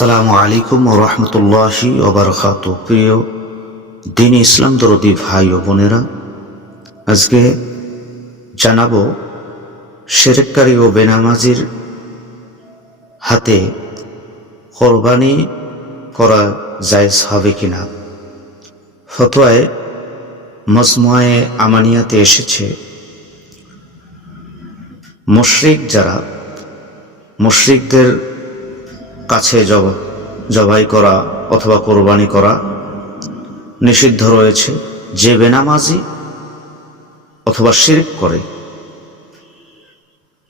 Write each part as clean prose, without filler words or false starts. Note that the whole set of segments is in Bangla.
আসসালামু আলাইকুম ওয়া রাহমাতুল্লাহি ওয়া বারাকাতুহু। প্রিয় দ্বীন ইসলাম দরদি ভাই ও বোনেরা, আজকে জানাবো শিরককারী ও বেনামাজির হাতে কোরবানি করা জায়েজ হবে কিনা। ফতোয়ায়ে মজমুআয়ে আমানিয়াতে এসেছে, মুশরিক মুশরিকদের কাছে জবাই করা অথবা কোরবানি করা নিষিদ্ধ রয়েছে। যে বেনামাজি অথবা শিরক করে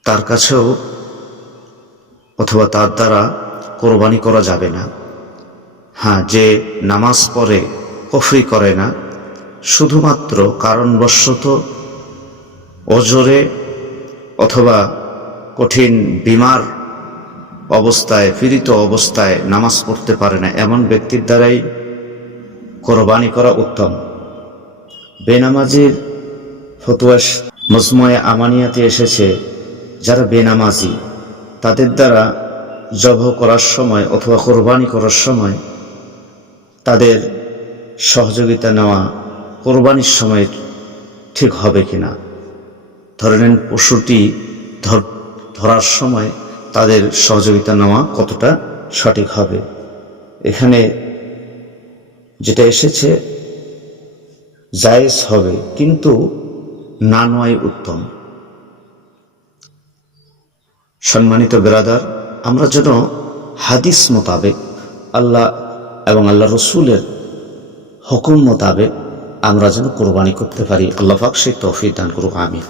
তার কাছেও অথবা তার দ্বারা কোরবানি করা যাবে না। হ্যাঁ, যে নামাজ পড়ে কুফরি করে না, শুধুমাত্র কারণবশত অজরে অথবা কঠিন বিমার অবস্থায়, পীড়িত অবস্থায় নামাজ পড়তে পারে না, এমন ব্যক্তির দ্বারাই কোরবানি করা উত্তম। বেনামাজির ফতোয়া মজমুআয়ে আমানিয়াতে এসেছে, যারা বেনামাজি তাদের দ্বারা জবাহ করার সময় অথবা কোরবানি করার সময় তাদের সহযোগিতা নেওয়া কোরবানির সময় ঠিক হবে কিনা। ধরে নেন, পশুটি ধরার সময় তাদের সহযোগিতা নেওয়া কতটা সঠিক হবে। এখানে যেটা এসেছে জায়েজ হবে, কিন্তু না নেওয়াই উত্তম। সম্মানিত ব্রাদার, আমরা যেন হাদিস মোতাবেক, আল্লাহ এবং আল্লাহ রসুলের হুকুম মোতাবেক আমরা যেন কোরবানি করতে পারি। আল্লাহ পাক সেই তৌফিক দান করুক, আমিন।